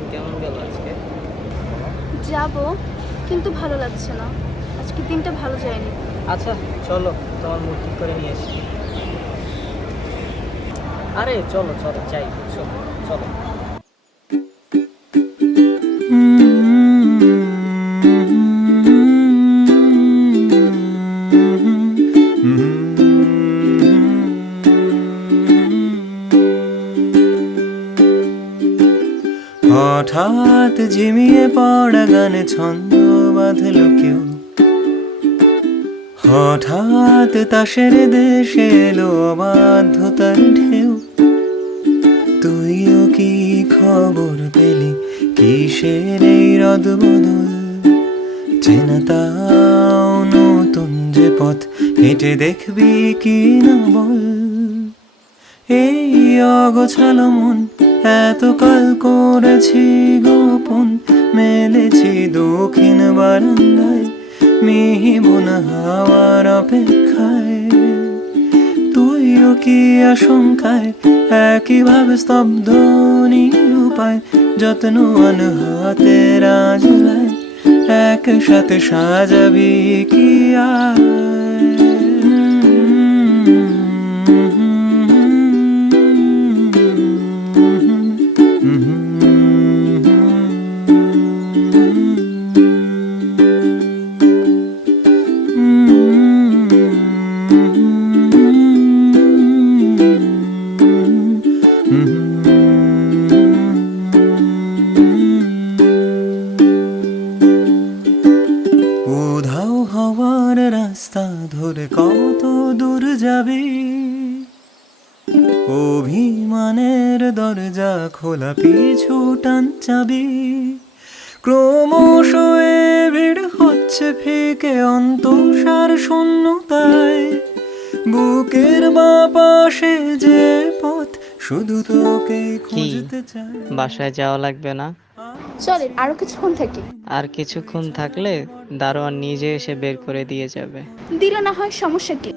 দিন কেমন গেল আজকে? যাব, কিন্তু ভালো লাগছে না। আজকে দিনটা ভালো যায়নি। আচ্ছা চলো, তোমার মুড ঠিক করে নিয়ে এসছি। আরে চলো চলো যাই, বুঝছো? চলো। হঠাৎ ঝিমিয়ে পড়া গানে ছন্দ বাঁধল কেউ, হঠাৎ তাসের দেশে এলো অবাধ্যতার ঢেউ। তুইও কি খবর পেলি কিসের এই রদবদল? চেনা তাও নতুন যে পথ হেঁটে দেখবি কি না বল। এই অগোছালো মন এতকাল করেছি গোপন, মেলেছি দক্ষিণ বারান্দায় মিহিবন হাওয়ার অপেক্ষায়। তুইও কি আশঙ্কায় একইভাবে স্তব্ধ নিরুপায়, যত্ন হাতে রাজলায় একসাথে সাজাবি কি আয়? উধাও হওয়ার রাস্তা ধরে কত দূর যাবি? অভিমানের দরজা খোলা পিছু টান চাবি। ক্রমশ এ ভিড় হচ্ছে ফিকে অন্তঃসার শূন্যতায়। বুকের বাঁ পাশে যে পথ শুধু তোকে খুঁজতে চায়। বাসায় যাওয়া লাগবে না? চলেন আরো কিছুক্ষণ থাকি। আর কিছুক্ষণ থাকলে দারোয়ান নিজে এসে বের করে দিয়ে যাবে। দিল না হয় সমস্যা কি?